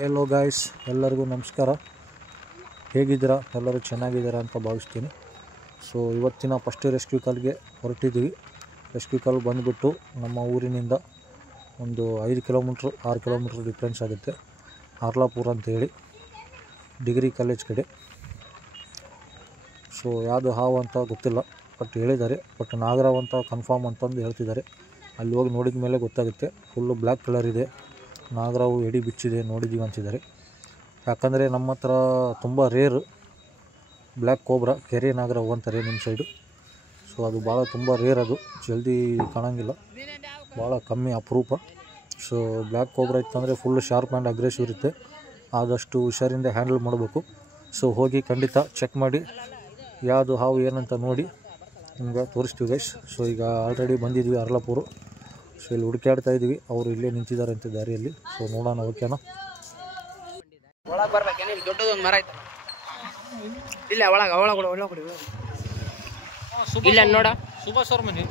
Hello guys, ಎಲ್ಲರಿಗೂ ನಮಸ್ಕಾರ. ಹೇಗಿದ್ದೀರಾ? ಎಲ್ಲರೂ ಚೆನ್ನಾಗಿದ್ದೀರಾ ಅಂತ ಭಾವಿಸ್ತೀನಿ. ಸೊ ಇವತ್ತಿನ ಫಸ್ಟ್ ರೆಸ್ಕ್ಯೂ ಕಾಲ್ಗೆ ಹೊರಟಿದ್ದೀವಿ. ರೆಸ್ಕ್ಯೂ ಕಾಲ್ ಬಂದುಬಿಟ್ಟು ನಮ್ಮ ಊರಿನಿಂದ ಒಂದು 5 ಕಿಲೋಮೀಟ್ರ್ 6 ಕಿಲೋಮೀಟ್ರ್ ಡಿಫ್ರೆನ್ಸ್ ಆಗುತ್ತೆ. ಆರ್ಲಾಪುರ ಅಂತೇಳಿ ಡಿಗ್ರಿ ಕಾಲೇಜ್ ಕಡೆ. ಸೊ ಯಾವುದು ಹಾವು ಅಂತ ಗೊತ್ತಿಲ್ಲ, ಬಟ್ ಹೇಳಿದ್ದಾರೆ. ಬಟ್ ನಾಗರಾವ್ ಅಂತ ಕನ್ಫರ್ಮ್ ಅಂತಂದು ಹೇಳ್ತಿದ್ದಾರೆ. ಅಲ್ಲಿ ಹೋಗಿ ನೋಡಿದ ಮೇಲೆ ಗೊತ್ತಾಗುತ್ತೆ. ಫುಲ್ಲು ಬ್ಲ್ಯಾಕ್ ಕಲರ್ ಇದೆ, ನಾಗರಾವು ಎಡಿ ಬಿಚ್ಚಿದೆ, ನೋಡಿದ್ದೀವಿ ಅಂತಿದ್ದಾರೆ. ಯಾಕಂದರೆ ನಮ್ಮ ಹತ್ರ ತುಂಬ ರೇರು ಬ್ಲ್ಯಾಕ್ ಕೋಬ್ರಾ, ಕೆರೆ ನಾಗರಾವು ಅಂತಾರೆ ನಿಮ್ಮ ಸೈಡು. ಸೊ ಅದು ಭಾಳ ತುಂಬ ರೇರ್, ಅದು ಜಲ್ದಿ ಕಾಣೋಂಗಿಲ್ಲ, ಭಾಳ ಕಮ್ಮಿ ಅಪರೂಪ. ಸೊ ಬ್ಲ್ಯಾಕ್ ಕೋಬ್ರಾ ಇತ್ತಂದರೆ ಫುಲ್ ಶಾರ್ಪ್ ಆ್ಯಂಡ್ ಅಗ್ರೆಸಿವ್ ಇರುತ್ತೆ. ಆದಷ್ಟು ಹುಷಾರಿಂದ ಹ್ಯಾಂಡಲ್ ಮಾಡಬೇಕು. ಸೊ ಹೋಗಿ ಖಂಡಿತ ಚೆಕ್ ಮಾಡಿ ಯಾವುದು ಹಾವು ಏನಂತ ನೋಡಿ ನಿಮ್ಗೆ ತೋರಿಸ್ತೀವಿ ಗೈಸ್. ಸೊ ಈಗ ಆಲ್ರೆಡಿ ಬಂದಿದ್ವಿ ಆರ್ಲಾಪುರ. ಸೊ ಇಲ್ಲಿ ಹುಡುಕಾಡ್ತಾ ಇದ್ದೀವಿ, ಅವರು ಇಲ್ಲೇ ನಿಂತಿದ್ದಾರೆ ಅಂತ ದಾರಿಯಲ್ಲಿ. ಸೊ ನೋಡೋಣ, ಓಕೆನಾ? ಒಳಗೆ ಬರ್ಬೇಕೇನು? ಇಲ್ಲಿ ದೊಡ್ಡದೊಂದು ಮರ ಐತೆ, ಇಲ್ಲ ಒಳಗೆ ಇಲ್ಲ ನೋಡ. ಸುಭಾಷ್ ಅವ್ರ ಮನೆ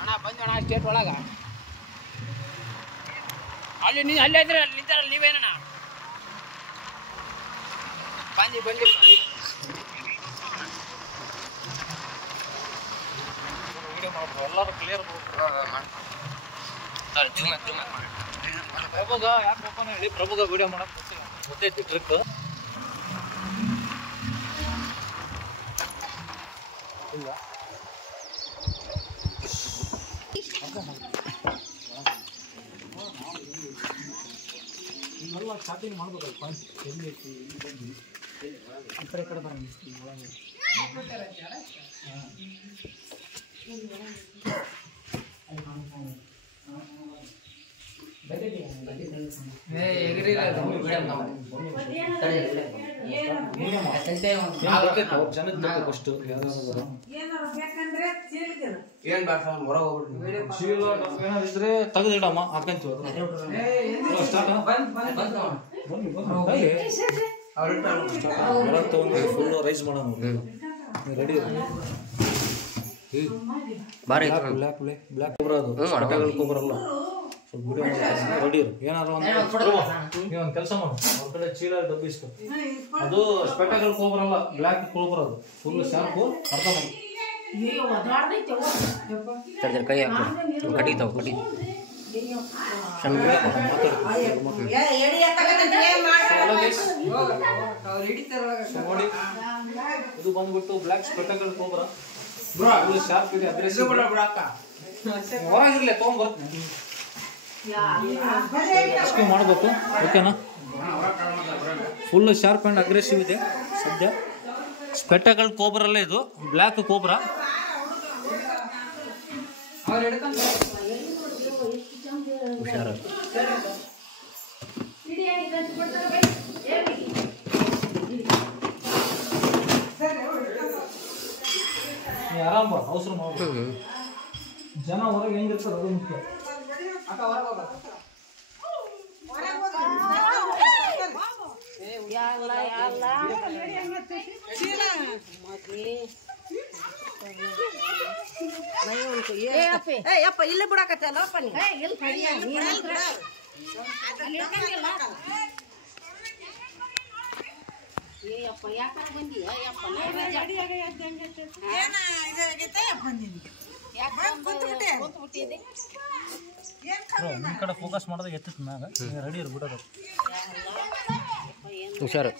ಅಣ್ಣ ಬಂದಣ್ಣ ಸ್ಟೇಟ್ ಒಳಗೆ. ಅಲ್ಲಿ ಅಲ್ಲೇ ಇದ್ರೆ ಅಲ್ಲಿ ನಿಂತಾರಲ್ಲ, ನೀವೇನಣ್ಣ ಬಂದಿ ಎಲ್ಲರೂ ಕ್ಲಿಯರ್ ಪ್ರಭುಗ ಯಾಕೆ ಓಪನ್ ಹೇಳಿ, ಪ್ರಭುಗ ವಿಡಿಯೋ ಮಾಡೋಕೆ ಗೊತ್ತೈತಿ ಟ್ರಿಕ್. ಇಲ್ಲ ಇವೆಲ್ಲ ಸ್ಟಾರ್ಟಿಂಗ್ ಮಾಡ್ಬೇಕಲ್ಲ ಪಾಯಿಂಟ್ ಎಲ್ಲಿ ಐತಿ, ಈ ಕಡೆ ಬರೋಣ ಒಳಗೆ. ಏನಾದ್ರೆ ತೆಗೆದಿಡಮ್ಮ, ಹಾಕಂತೀವಿ. ಫುಲ್ ರೈಸ್ ಮಾಡೋಣ. ರೆಡಿ ಬ್ಲ್ಯಾಕ್ ಕೋಬ್ರಾ, ಅದು ಕೋಬ್ರಲ್ಲ. ಸ್ವಲ್ಪ ವಿಡಿಯೋ ರೆಡಿ ಇರು. ಏನಾದ್ರು ನೀವು ಒಂದು ಕೆಲಸ ಮಾಡು, ಅವ್ರ ಕಡೆ ಚೀಲ ಡಬ್ಬಿ ಇಸ್ಕೊ. ಅದು ಸ್ಪೆಕ್ಟಕಲ್ ಕೋಬ್ರಾ ಅಲ್ಲ, ಬ್ಲ್ಯಾಕ್ ಕೋಬ್ರಾ. ಅದು ಫುಲ್ ಶಾರ್ಪು. ಅರ್ಥ ಮಾಡಿ. ಕೈ ಕಟ್ಟಿತಾವ ಕಟ್ಟಿ ನೋಡಿ. ಇದು ಬಂದ್ಬಿಟ್ಟು ಬ್ಲ್ಯಾಕ್ ಸ್ಪೆಕ್ಟಕಲ್ ಕೋಬ್ರಾ. ಶಾರ್ಪ್ ಇದೆ, ಅಗ್ರೆಸಿವ್. ಹೊರಗಿರ್ಲಿ ತೊಗೊಂಡ್ಬರ್ತೀನಿ, ಮಾಡಬೇಕು. ಓಕೆನಾ? ಫುಲ್ ಶಾರ್ಪ್ ಆ್ಯಂಡ್ ಅಗ್ರೆಸಿವ್ ಇದೆ ಸದ್ಯ. ಸ್ಪೆಕ್ಟಕಲ್ ಕೋಬ್ರಲ್ಲೇ ಇದು, ಬ್ಲ್ಯಾಕ್ ಕೋಬ್ರಾ. ಹುಷಾರ. ಆರಾಮ ಅವಸರ ಮಾಡ್ಬೋದು. ಜನ ಹೊರಗೆ ಹೆಂಗಿರ್ತಾರೆ ಅದು ಮುಖ್ಯ. ಇಲ್ಲಿ ಬಿಡಾಕತ್ತಲ್ಲಪ್ಪ ನೀ. ನಿಮ್ ಕಡೆ ಫೋಕಸ್ ಮಾಡಿದಾಗ ಎತ್ತಿತ್ತು ಮ್ಯಾಗ. ರೆಡಿ ಇರು, ಬಿಡೋದು. ಹುಷಾರು.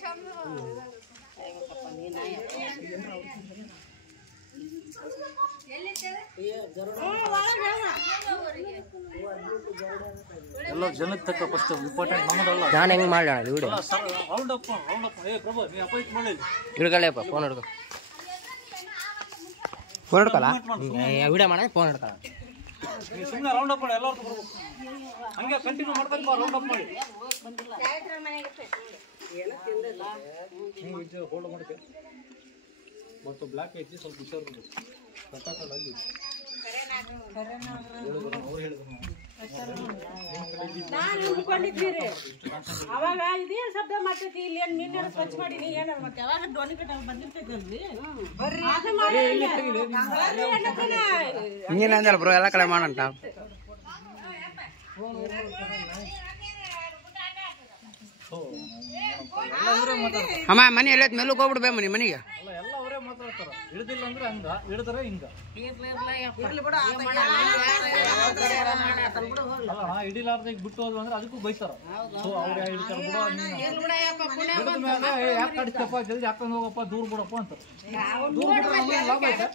ಎಲ್ಲ ಜನಕ್ಕೆ ತಕ್ಕ ಫಸ್ಟ್ ಇಂಪಾರ್ಟೆಂಟ್, ನಮ್ಮದಲ್ಲ. ನಾನು ಹೆಂಗೆ ಮಾಡೋಣ ವಿಡಿಯೋ? Round up. ಏ ಪ್ರಭು, ನೀ ಅಪಾಯಿಂಟ್ ಮಾಡಿ ಹಿಡ್ಕೊಳ್ಳಪ್ಪ, ಫೋನ್ ಹಿಡ್ಕೊ. ಫೋನ್ ಹಿಡ್ಕೊಲ್ಲ, ವಿಡಿಯೋ ಮಾಡೋಣ, ಫೋನ್ ಹಿಡ್ಕೊಳ್ಳ. ನೀವು ಸುಮ್ಮನೆ ರೌಂಡ್ ಅಪ್ ಮಾಡಿ, ಎಲ್ಲರೂ ಬರ್ಬೇಕು. ಹಂಗೆ ಕಂಟಿನ್ಯೂ ಮಾಡ್ಬೇಕು, ರೌಂಡ್ ಅಪ್ ಮಾಡಿ. ಹೋಲ್ಡ್ ಮಾಡ್ಕೆ. ಮತ್ತು ಬ್ಲ್ಯಾಕ್ ಐತಿ, ಸ್ವಲ್ಪ ಹುಷಾರು. ಕಟ್ಟಾಕಲ್ಲ ಅಲ್ಲಿ. ಅವ್ರು ಹೇಳಿದ್ರು ನಾನು ಉಳ್ಕೊಂಡಿದ್ದೀರಿ ಅವಾಗ ಇದೇನು ಶಬ್ದ ಮಾಡ್ತೈತಿ, ಇಲ್ಲಿ ಏನು ನಿನ್ನೆ ಸ್ವಚ್ಛ ಮಾಡೀನಿ, ಏನು ಮತ್ತೆ ಯಾವಾಗ ಧ್ವನಿ ಕಟ್ಟ ಬಂದಿರ್ತೈತಲ್ರಿ. ನೀನಂದಲ್ಲ ಬ್ರೋ, ಎಲ್ಲ ಕಡೆ ಮಾಡೋಣ. ಅಮ್ಮ ಮನೆ ಎಲ್ಲ ಮೇಲಕ್ಕೆ ಹೋಗ್ಬಿಡ್ಬೇ ಮನೆಗೆ ಎಲ್ಲ ಅವರೇ ಮಾತಾಡ್ತಾರ. ಹಿಡಿದಿಲ್ಲ ಅಂದ್ರೆ ಹಂಗ, ಹಿಡಿದ್ರೆ ಹಿಂಗ. ಹಿಡಿಲಾರ್ದ ಬಿಟ್ಟು ಹೋದ್ವು ಅಂದ್ರೆ ಅದಕ್ಕೂ ಬೈತಾರ. ಸೊ ಅವ್ರು ಹಿಡಿತಾರ ಯಾಕೆ ಕಡಿತಪ್ಪ, ಜಲ್ದಿ ಹಾಕೊಂಡು ಹೋಗಪ್ಪ, ದೂರ ಬಿಡಪ್ಪ ಅಂತಾರೆ. ದೂರ ಬಿಟ್ರೆ ನಮಗೇನು ಲಾಭ ಐತೆ?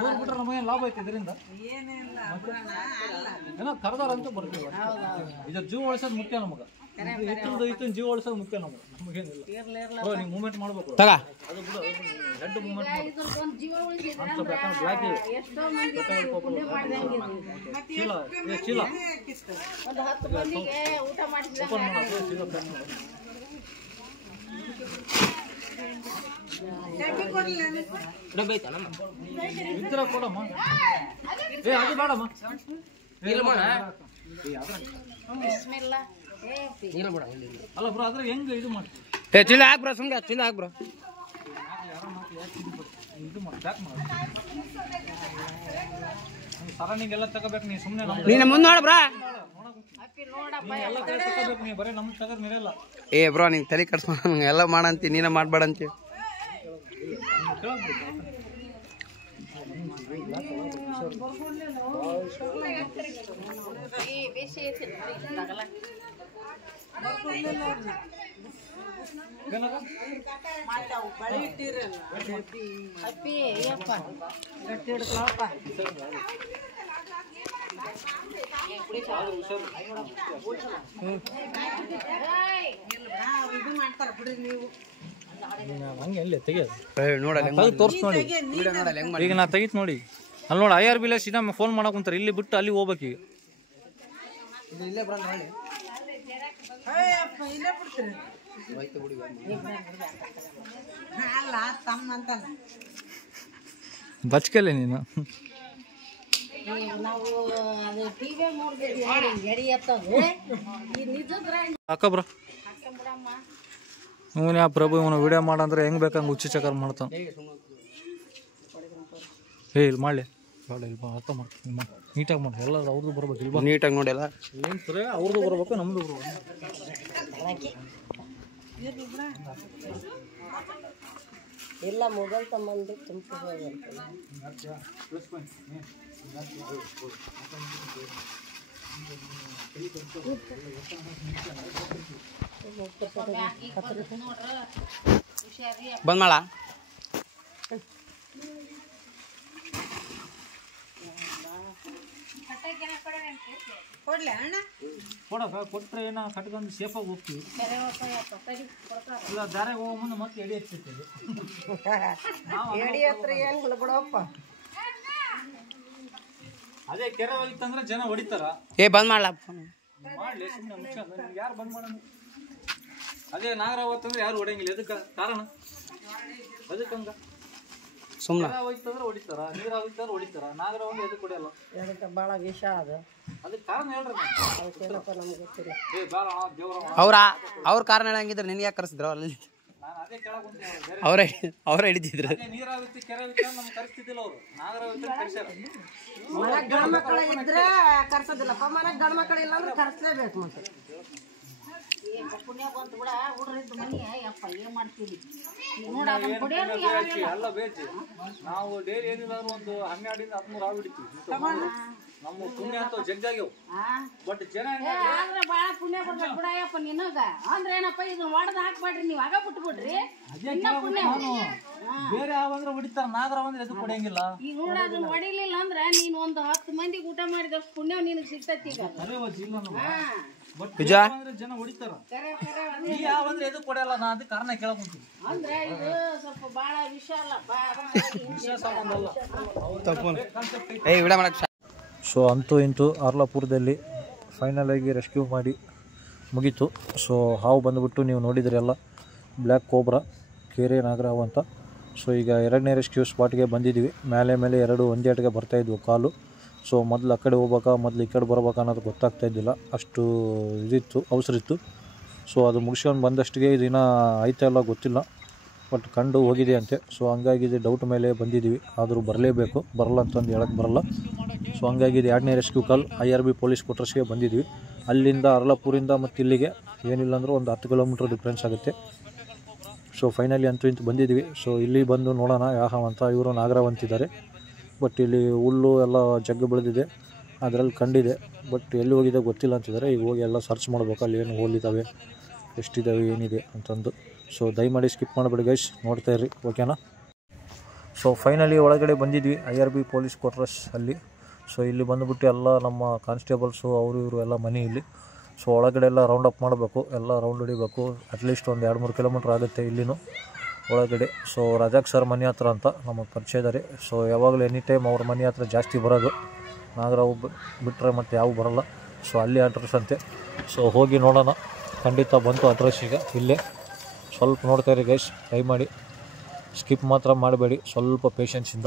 ದೂರ ಬಿಟ್ರೆ ನಮಗೇನು ಲಾಭ ಐತೆ ಇದರಿಂದ? ಏನೋ ಕರೆದಾರಂತ ಬರ್ತೀವಿ. ಇದ್ರ ಜೀವ ಉಳಿಸೋದು ಮುಖ್ಯ ನಮಗೆ. ಇತ್ತು ಜೀವ ಉಳಿಸೋದು ಮುಖ್ಯ ನಮಗೆ. ನಮಗೇನಿಲ್ಲ. ನೀವು ಮೂವ್ಮೆಂಟ್ ಮಾಡ್ಬೇಕು. ಅದು ಬಿಡು, ಹೆಡ್ ಮೂವ್ಮೆಂಟ್ ಬ್ಲಾಕ್ ಚೀಲ ಚೀಲ ಓಪನ್ ಮಾಡೋದು, ಚೀಲ ಪ್ಯಾಕ್ ಮಾಡೋದು. ಇದ್ರ ಕೊಡಮ್ಮ. ಅದು ಬೇಡಮ್ಮ. ಅಲ್ಲ ಬ್ರೋ, ಅದ್ರ ಹೆಂಗ ಇದು ಮಾಡ್ತೀವಿ? ಚೀಲ ಹಾಕ್ ಬ್ರೋ, ಸುಮ್ಗೆ ಚೀಲ ಹಾಕ್ ಬ್ರೋ. ಇದು ಮಾಡಿ ಪ್ಯಾಕ್ ಮಾಡೋದು. ಸರಣಿಗೆ ಎಲ್ಲ ತಗೋಬೇಕು. ನೀ ಸುಮ್ಮನೆ ನೀನು ಮುಂದೆ ನೋಡ ಬ್ರೋ. ಎಲ್ಲ ತಗೋಬೇಕು. ನೀ ಬರೀ ನಮ್ಗೆ ತಗೋದ್ ನೀವೆಲ್ಲ. ಏ ಬ್ರೋ, ನಿಂಗೆ ತಲೆ ಕಟ್ಸ್ಕೊಂಡ ಎಲ್ಲ ಮಾಡಂತಿ, ನೀನ ಮಾಡ್ಬೇಡಂತಿ. ಹಂಗೆ ಎಲ್ಲಿ ತೆಗಿಯೋದು ತೋರ್ಸ್ ನೋಡಿ. ಈಗ ನಾ ತೆಗಿತ್ ನೋಡಿ. ಅಲ್ಲಿ ನೋಡಿ IRB ಸೀದಾ ಫೋನ್ ಮಾಡಕ್ ಕುಂತಾರೆ. ಇಲ್ಲಿ ಬಿಟ್ಟು ಅಲ್ಲಿ ಹೋಗ್ಬೇಕು. ಈಗ ಬಚ್ಕಲೆ ನೀನು. ಅಕ್ಕ ಬ್ರೋ, ಇವನ್ ಯಾ ಪ್ರಭು, ಇವನು ವಿಡಿಯೋ ಮಾಡಂದ್ರೆ ಹೆಂಗ್ ಬೇಕಂಗೆ ಹುಚ್ಚು ಚಕರ್ ಮಾಡ್ತಾನ. ಇಲ್ಲಿ ಮಾಡಲಿ ಬೇಡ, ಇಲ್ಲಿ ಅರ್ಥ ಮಾಡ್ತೀನಿ. ನೀಟಾಗಿ ಮಾಡಿ. ಎಲ್ಲ ಅವ್ರದ್ದು ಬರ್ಬೇಕು. ಇಲ್ಲಿ ನೀಟಾಗಿ ನೋಡಿಲ್ಲ. ಏನು ಸರಿ, ಅವ್ರದ್ದು ಬರ್ಬೇಕು, ನಮ್ದು ಬರ್ಬೇಕು. ಇಲ್ಲ ಮೊಬೈಲ್ ತಮ್ಮಂದು ತುಂಬ ಬಂದ್ ಮಾಡ. ಕೊಡಕ ಕೊಟ್ರೆ ಏನೋ ಕಟ್ಕೊಂಡು ಸೇಫಾಗಿ ಹೋಗ್ತೀವಿ. ಇಲ್ಲ ದಾರ್ಯಾಗ ಹೋಗೋ ಮುಂದೆ ಮತ್ತೆ ಎಡಿ ಹಚ್ಚಿರ್ತೀವಿ. ಎಡಿ ಹತ್ರ ಏನು ಬಿಡಪ್ಪ. ಅದೇ ಕೆರೆ ಹೋಗಿತ್ತಂದ್ರೆ ಜನ ಹೊಡಿತಾರ. ಏ ಬಂದ್ ಮಾಡ್ಲಾ. ಮಾಡ್ಲಿ ಸುಮ್ಮನೆ ಮುಚ್ಚ. ಯಾರು ಬಂದ್ ಮಾಡೋಣ? ಅದೇ ನಾಗರಾವತ್ತಂದ್ರೆ ಯಾರು ಹೊಡೆಯಂಗಿಲ್ಲ. ಎದಕ್ಕೆ ಕಾರಣ? ಅದಕ್ಕಂಗ ಸುಮ್ಮನೆ ಹೋಯ್ತಂದ್ರೆ ಹೊಡಿತಾರ, ನೀರಾಗಿತ್ತಂದ್ರೆ ಹೊಡಿತಾರ. ನಾಗರಾವ್ ಎದಕ್ಕೆ ಹೊಡೆಯಲ್ಲ? ಅದಕ್ಕೆ ಭಾಳ ವಿಷ ಅದು. ಅದಕ್ಕೆ ಕಾರಣ ಹೇಳ್ರಿ. ಅದಕ್ಕೇನಪ್ಪ ನಮ್ಗೆ ಗೊತ್ತಿಲ್ಲ. ಏ ಬೇಡ ದೇವ್ರ. ಅವ್ರ ಕಾರಣ ಹೇಳಂಗಿದ್ರೆ ನಿನ್ಗೆ ಯಾಕೆ ಕರೆಸಿದ್ರು? ಅಲ್ಲಿ ನಾನು ಅದೇ ಕೇಳಕ್ ಅವ್ರ ಹಿಡಿತಿದ್ರು. ನೀರಾವಿತ್ತು ಕೆರೆ ಇತ್ತು ನಮ್ಗೆ ಕರೆಸ್ತಿದ್ದಿಲ್ಲ ಅವರು. ನಾಗರಾವಿತ್ತು ಕರೆಸ್ಯಾರ. ಮನೆಗೆ ಗಂಡು ಮಕ್ಕಳು ಇದ್ರೆ ಕರ್ಸೋದಿಲ್ಲಪ್ಪ. ಮನೆಗೆ ಗಂಡು ಮಕ್ಕಳು ಇಲ್ಲ ಅಂದ್ರೆ ಕರ್ಸ್ಲೇಬೇಕು. ಮತ್ತೆ ಪುಣ್ಯ ಬಂತು ಬಿಡ. ಹುಡ್ರಿದ್ದು ಮನೆ ಯಪ್ಪ ಏನ್ ಮಾಡ್ತೀವಿ ನೋಡ. ಎಲ್ಲ ಬೇಜಿ. ನಾವು ಡೈಲಿ ಏನಿಲ್ಲ ಒಂದು 12 ರಿಂದ 13 ಹಾವು ಹಿಡಿತೀವಿ. ನಮ್ಮ ಪುಣ್ಯ ಅಂತ ಜಗ್ಗಾಗ್ಯವು. ಬಟ್ ಜನ ಆದ್ರೆ ಬಾಳ ಪುಣ್ಯ ಬರ್ಬೇಕು ಬಿಡಯಪ್ಪ ನಿನಗ. ಅಂದ್ರೆ ಏನಪ್ಪ, ಇದನ್ನ ಒಡೆದು ಹಾಕ್ಬೇಡ್ರಿ ನೀವು, ಆಗ ಬಿಟ್ಬಿಡ್ರಿ. ಬೇರೆ ಹಾವಂದ್ರೆ ಹೊಡಿತಾರ, ನಾಗರಾವ್ ಅಂದ್ರೆ ಎದಕ್ಕೆ ಹೊಡೆಯಂಗಿಲ್ಲ. ಈಗ ನೋಡ, ಅದನ್ನ ಹೊಡಿಲಿಲ್ಲ ಅಂದ್ರೆ ನೀನ್ ಒಂದು 10 ಮಂದಿಗೆ ಊಟ ಮಾಡಿದಷ್ಟು ಪುಣ್ಯ ನಿನಗೆ ಸಿಗ್ತೈತಿ. ಈಗ ಜನ ಹೊಡಿತಾರ. ಈ ಹಾವಂದ್ರೆ ಎದಕ್ಕೆ ಹೊಡೆಯಲ್ಲ? ನಾ ಅದಕ್ಕೆ ಕಾರಣ ಕೇಳಕ್ ಕುಂತೀನಿ. ಅಂದ್ರೆ ಇದು ಸ್ವಲ್ಪ ಬಾಳ ವಿಷ ಅಲ್ಲಪ್ಪ. ಸೊ ಅಂತೂ ಇಂತೂ ಆರ್ಲಾಪುರದಲ್ಲಿ ಫೈನಲ್ ಆಗಿ ರೆಸ್ಕ್ಯೂ ಮಾಡಿ ಮುಗೀತು. ಸೊ ಹಾವು ಬಂದುಬಿಟ್ಟು ನೀವು ನೋಡಿದ್ರೆಲ್ಲ ಬ್ಲ್ಯಾಕ್ ಕೋಬ್ರಾ ಕೆರೆ ನಾಗರಾವ್ ಅಂತ. ಸೊ ಈಗ 2ನೇ ರೆಸ್ಕ್ಯೂ ಸ್ಪಾಟ್ಗೆ ಬಂದಿದ್ದೀವಿ. ಮೇಲೆ 2 ಒಂದೇ ಅಟ್ಟಿಗೆ ಬರ್ತಾಯಿದ್ವು ಕಾಲು. ಸೊ ಮೊದಲು ಆ ಕಡೆ ಹೋಗ್ಬೇಕಾ, ಮೊದಲು ಈ ಕಡೆ ಬರ್ಬೇಕಾ ಅನ್ನೋದು ಗೊತ್ತಾಗ್ತಾಯಿದ್ದಿಲ್ಲ. ಅಷ್ಟು ಇದಿತ್ತು, ಅವಸರಿತ್ತು. ಸೊ ಅದು ಮುಗಿಸ್ಕೊಂಡು ಬಂದಷ್ಟಿಗೆ ಇದನ್ನ ಆಯ್ತಾ ಇಲ್ಲ ಗೊತ್ತಿಲ್ಲ, ಬಟ್ ಕಂಡು ಹೋಗಿದೆ ಅಂತೆ. ಸೊ ಹಂಗಾಗಿ ಡೌಟ್ ಮೇಲೆ ಬಂದಿದ್ದೀವಿ. ಆದರೂ ಬರಲೇಬೇಕು, ಬರಲ್ಲ ಅಂತಂದು ಹೇಳಕ್ಕೆ ಬರಲ್ಲ. ಸೊ ಹಂಗಾಗಿ ಇದು 2ನೇ ರೆಸ್ಕ್ಯೂ ಕಾಲ್ IRB ಪೊಲೀಸ್ ಕ್ವಾರ್ಟರ್ಸ್ಗೆ ಬಂದಿದ್ವಿ. ಅಲ್ಲಿಂದ ಅರ್ಲಾಪುರಿಂದ ಮತ್ತು ಇಲ್ಲಿಗೆ ಏನಿಲ್ಲ ಅಂದರೂ ಒಂದು 10 ಕಿಲೋಮೀಟ್ರ್ ಡಿಫ್ರೆನ್ಸ್ ಆಗುತ್ತೆ. ಸೊ ಫೈನಲಿ ಅಂತೂ ಇಂತು ಬಂದಿದ್ವಿ. ಸೊ ಇಲ್ಲಿ ಬಂದು ನೋಡೋಣ ಯಾವ ಅಂತ. ಇವರು ನಾಗರಾವ್ ಅಂತಿದ್ದಾರೆ. ಬಟ್ ಇಲ್ಲಿ ಹುಲ್ಲು ಎಲ್ಲ ಜಗ್ಗು ಬೆಳೆದಿದೆ, ಅದರಲ್ಲಿ ಕಂಡಿದೆ. ಬಟ್ ಎಲ್ಲಿ ಹೋಗಿದೆ ಗೊತ್ತಿಲ್ಲ ಅಂತಿದ್ದಾರೆ. ಈಗ ಹೋಗಿ ಎಲ್ಲ ಸರ್ಚ್ ಮಾಡಬೇಕು, ಅಲ್ಲಿ ಏನು ಹೋಲಿದ್ದಾವೆ, ಎಷ್ಟಿದ್ದಾವೆ, ಏನಿದೆ ಅಂತಂದು. ಸೊ ದಯಮಾಡಿ ಸ್ಕಿಪ್ ಮಾಡಬೇಡಿ ಗೈಸ್, ನೋಡ್ತಾ ಇರ್ರಿ, ಓಕೆನಾ. ಸೊ ಫೈನಲಿ ಒಳಗಡೆ ಬಂದಿದ್ವಿ, IRB ಪೊಲೀಸ್ ಕ್ವಾರ್ಟರ್ಸ್ ಅಲ್ಲಿ. ಸೊ ಇಲ್ಲಿ ಬಂದುಬಿಟ್ಟು ಎಲ್ಲ ನಮ್ಮ ಕಾನ್ಸ್ಟೇಬಲ್ಸು ಅವರು ಇವರು ಎಲ್ಲ ಮನೆ ಇಲ್ಲಿ. ಸೊ ಒಳಗಡೆ ಎಲ್ಲ ರೌಂಡ್ ಅಪ್ ಮಾಡಬೇಕು, ಎಲ್ಲ ರೌಂಡ್ ಹೊಡಿಬೇಕು. ಅಟ್ಲೀಸ್ಟ್ ಒಂದು 2-3 ಕಿಲೋಮೀಟ್ರ್ ಆಗುತ್ತೆ ಇಲ್ಲಿನೂ ಒಳಗಡೆ. ಸೊ ರಜಾಕ್ ಸರ್ ಮನೆ ಹತ್ರ ಅಂತ ನಮಗೆ ಪರಿಚಯ ಇದ್ದಾರೆ. ಸೊ ಯಾವಾಗಲೂ ಎನಿ ಟೈಮ್ ಅವ್ರ ಮನೆ ಹತ್ರ ಜಾಸ್ತಿ ಬರೋದು, ನಾಗರಾವ್ ಬಿಟ್ಟರೆ ಮತ್ತು ಯಾವ ಬರೋಲ್ಲ. ಸೊ ಅಲ್ಲಿ ಅಡ್ರೆಸ್ ಅಂತೆ. ಸೊ ಹೋಗಿ ನೋಡೋಣ. ಖಂಡಿತ ಬಂತು ಅಡ್ರೆಸ್ ಈಗ ಇಲ್ಲೇ. ಸ್ವಲ್ಪ ನೋಡ್ತಾ ಇರಿ ಗೈಸ್, ದಯಮಾಡಿ ಸ್ಕಿಪ್ ಮಾತ್ರ ಮಾಡಬೇಡಿ, ಸ್ವಲ್ಪ ಪೇಷನ್ಸಿಂದ.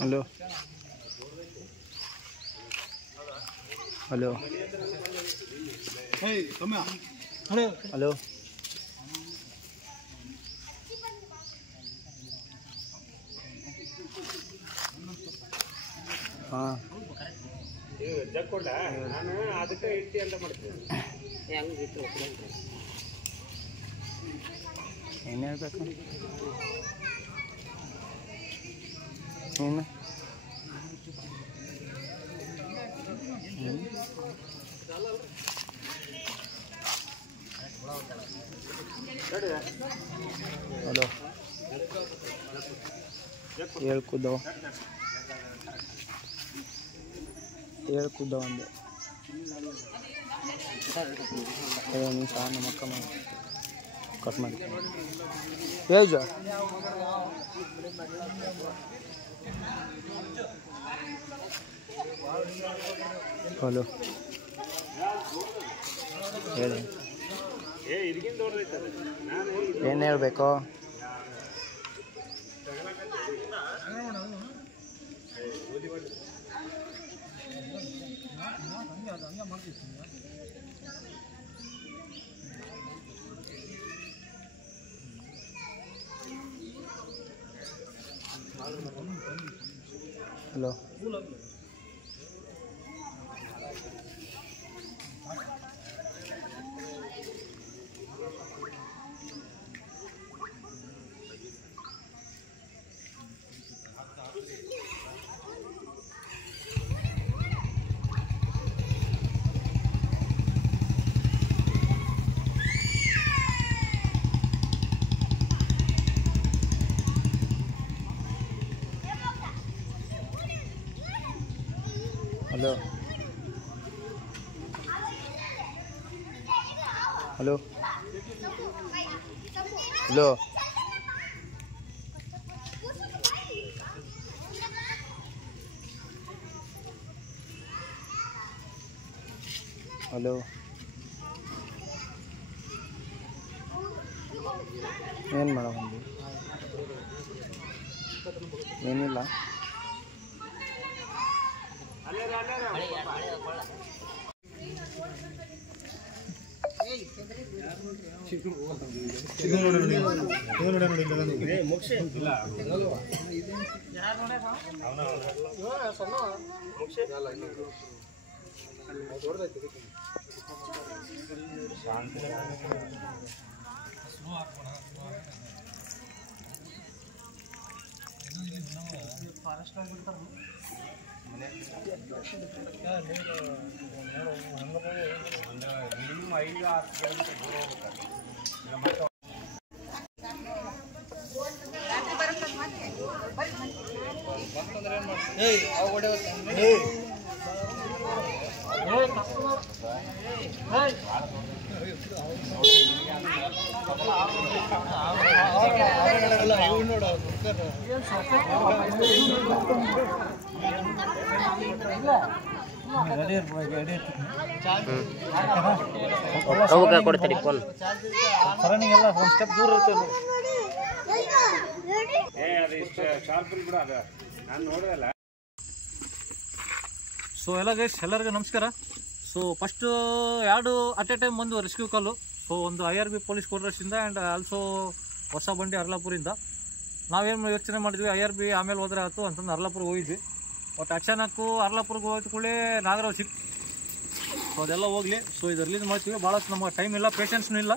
ಹಲೋ ಹಲೋ ಹಲೋ ಹಾಂ ಏನು ಹೇಳ್ಬೇಕು ಏನು ಹಲೋ ಹೇಳ್ಕುದ್ದವ ಅಂದೆ. ನಿಮಿಷ ನಮ್ಮ ಅಕ್ಕ ಕಟ್ ಮಾಡಿ ಏಜ ಹಲೋ ಹೇಳಿ, ಏನು ಹೇಳಬೇಕು? ಹಲೋ ಹಲೋ ಹಲೋ ಹಲೋ ಏನು ಮಾಡಬಂದು? ಏನಿಲ್ಲ. ಕೊಡ್ತೀರಿ ಫೋನ್ ಸರಣಿಗೆಲ್ಲ ಒಂದು ಸ್ಟೆಪ್ ದೂರ ಇರ್ತೇವೆ. ಸೊ ಎಲ್ಲ ಗೈಸ್ ಎಲ್ಲರಿಗೂ ನಮಸ್ಕಾರ. So first 2 at A time ಒಂದು ರೆಸ್ಕ್ಯೂ ಕಾಲು. ಸೊ ಒಂದು IRB ಪೊಲೀಸ್ ಕ್ವಾರ್ಟರ್ಸಿಂದ ಆ್ಯಂಡ್ ಆಲ್ಸೋ ಹೊಸ ಬಂಡಿ ಅರ್ಲಾಪುರಿಂದ. ನಾವೇನು ಯೋಚನೆ ಮಾಡಿದ್ವಿ IRB ಆಮೇಲೆ ಹೋದ್ರೆ ಆಯ್ತು ಅಂತಂದು ಅರ್ಲಾಪುರ್ಗೆ ಹೋಗಿದ್ವಿ. ಬಟ್ ಅಚಾನಕ್ಕು ಅರ್ಲಾಪುರ್ಗೆ ಹೋದ ಕೂಡಲೇ ನಾಗರಾವ್ ಸಿಕ್ತು. ಸೊ ಅದೆಲ್ಲ ಹೋಗಲಿ. ಸೊ ಇದು ರಿಲೀಸ್ ಮಾಡ್ತೀವಿ. ಭಾಳಷ್ಟು ನಮಗೆ ಟೈಮ್ ಇಲ್ಲ, ಪೇಷನ್ಸ್ನೂ ಇಲ್ಲ.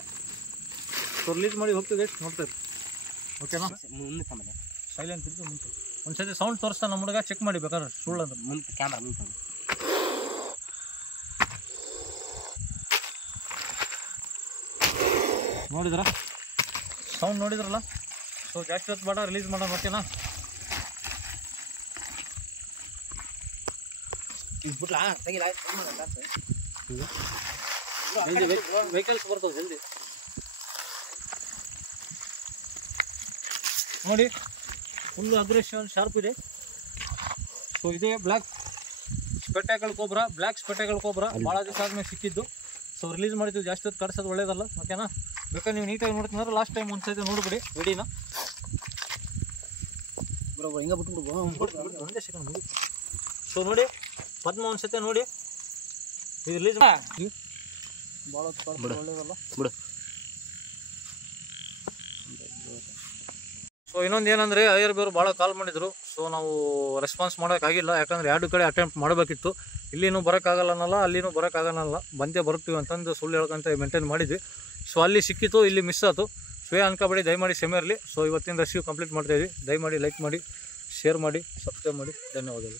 ಸೊ ರಿಲೀಸ್ ಮಾಡಿ ಹೋಗ್ತೀವಿ ಗೈಸ್, ನೋಡ್ತೀವಿ. ಓಕೆನಾ? ಮುಂದೆ ಸೈಲೆಂಟ್ ಇದ್ದು ಮುಂದೆ ಒಂದ್ಸತಿ ಸೌಂಡ್ ತೋರಿಸ್ತಾ ನಮ್ಮ ಹುಡುಗ ಚೆಕ್ ಮಾಡಿ ಬೇಕಾದ್ರೆ ಸುಳ್ಳು ಅಂದ್ರೆ ಮುಂದೆ ಕ್ಯಾಮ್ರಾ ಮುಂದೆ ನೋಡಿದ್ರ ಸೌಂಡ್ ನೋಡಿದ್ರಲ್ಲ. ಸೊ ಜಾಸ್ತಿ ಹೊತ್ತು ಬೇಡ, ರಿಲೀಸ್ ಮಾಡೋಣ. ಓಕೆನಾ? ಬಿಟ್ಲಾ ತೆಗಿಲ ವೆಹಿಕಲ್ಸ್ ಬರ್ತವೆ ಜಲ್ದಿ ನೋಡಿ. ಫುಲ್ಲು ಅಗ್ರೆಷನ್ ಶಾರ್ಪ್ ಇದೆ. ಸೊ ಇದೇ ಬ್ಲ್ಯಾಕ್ ಸ್ಪೆಟ್ಯಾಕಲ್ ಕೋಬ್ರಾ, ಬ್ಲ್ಯಾಕ್ ಸ್ಪೆಟ್ಯಾಕಲ್ ಕೋಬ್ರಾ ಭಾಳ ದಿವಸ ಆದ್ಮೇಲೆ ಸಿಕ್ಕಿದ್ದು. ಸೊ ರಿಲೀಸ್ ಮಾಡಿದ್ವಿ. ಜಾಸ್ತಿ ಹೊತ್ತು ಕಟ್ಸೋದು ಒಳ್ಳೇದಲ್ಲ. ಓಕೆನಾ? ಬೇಕಾದ್ರೆ ನೀವು ನೀಟಾಗಿ ನೋಡ್ತಿದ್ರೆ ಲಾಸ್ಟ್ ಟೈಮ್ ಒಂದ್ಸತಿ ನೋಡ್ಬಿಡಿ ವಿಡಿಯೋನ. ಬರೋಬ್ಬರ ಹಿಂಗೆ ಬಿಟ್ಬಿಡ್ಬೋದು ಒಂದೇ ಸೆಕೆಂಡ್ ಮುಗಿ. ಸೊ ನೋಡಿ ಪದ್ಮ ಒಂದ್ಸತಿ ನೋಡಿ ಇದು ರಿಲೀಸ್ ಭಾಳ ಒಳ್ಳೇದಲ್ಲ ಬಿಡು. ಸೊ ಇನ್ನೊಂದು ಏನಂದರೆ IRB ಅವರು ಭಾಳ ಕಾಲ್ ಮಾಡಿದರು. ಸೊ ನಾವು ರೆಸ್ಪಾನ್ಸ್ ಮಾಡೋಕ್ಕಾಗಿಲ್ಲ, ಯಾಕಂದರೆ 2 ಕಡೆ ಅಟೆಂಪ್ಟ್ ಮಾಡಬೇಕಿತ್ತು. ಇಲ್ಲಿನೂ ಬರೋಕ್ಕಾಗಲ್ಲ ಅನ್ನಲ್ಲ, ಅಲ್ಲಿನೂ ಬರೋಕ್ಕಾಗಲ್ಲ, ಬಂದೇ ಬರ್ತೀವಿ ಅಂತಂದು ಸುಳ್ಳು ಹೇಳ್ಕೊಂತ ಮೇಂಟೈನ್ ಮಾಡಿದ್ವಿ. ಸೊ ಅಲ್ಲಿ ಸಿಕ್ಕಿತ್ತು, ಇಲ್ಲಿ ಮಿಸ್ ಆಯಿತು. ಸ್ವೇ ಅನ್ಕೋಬೇಡಿ, ದಯಮಾಡಿ ಕ್ಷಮೆ ಇರಲಿ. ಸೊ ಇವತ್ತಿನ ರೆಸ್ಕ್ಯೂ ಕಂಪ್ಲೀಟ್ ಮಾಡ್ತಾಯಿದ್ವಿ. ದಯಮಾಡಿ ಲೈಕ್ ಮಾಡಿ, ಶೇರ್ ಮಾಡಿ, ಸಬ್ಸ್ಕ್ರೈಬ್ ಮಾಡಿ. ಧನ್ಯವಾದಗಳು.